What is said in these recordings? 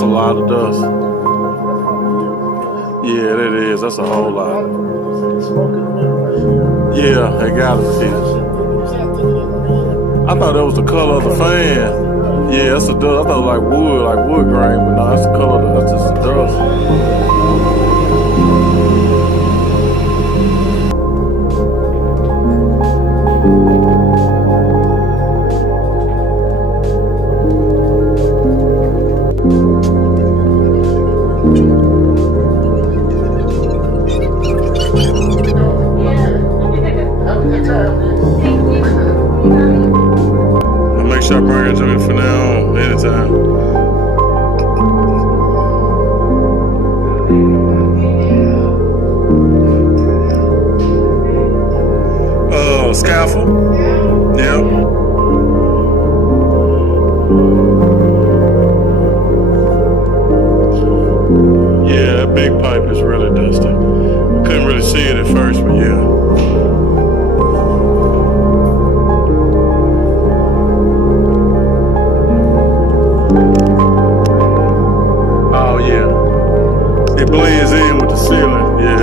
That's a lot of dust. Yeah, that is. That's a whole lot. Yeah, it gotta be. I thought that was the color of the fan. Yeah, that's the dust. I thought it was like wood grain, but no, that's the color. That's just the dust. I'll make sure I bring it to me from now on, anytime. Scaffold. Yep. Yeah, that big pipe is really dusty. I couldn't really see it at first, but yeah. Oh yeah. It blends in with the ceiling, yeah.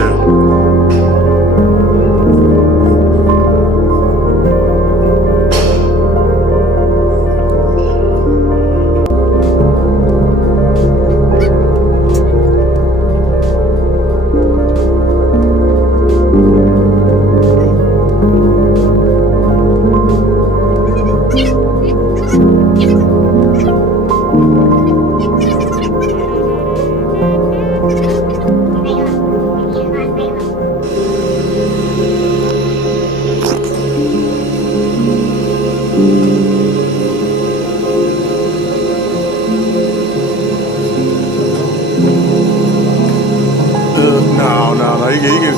No. You can.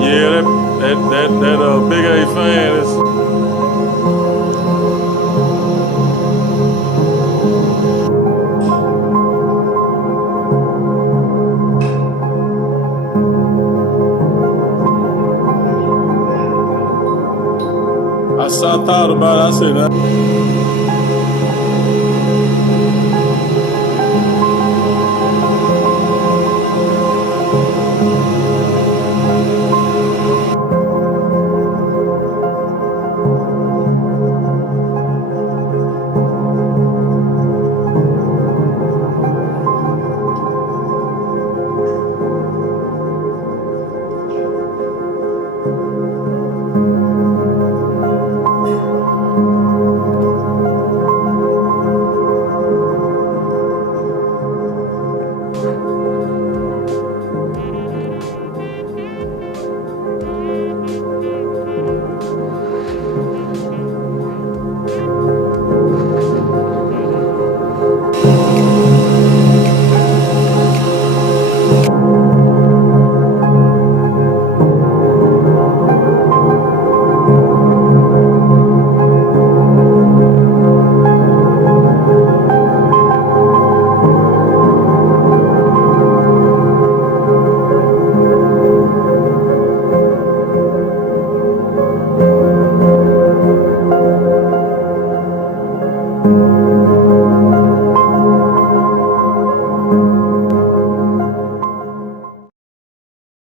Yeah, that big A fan is. I thought about it. I said that.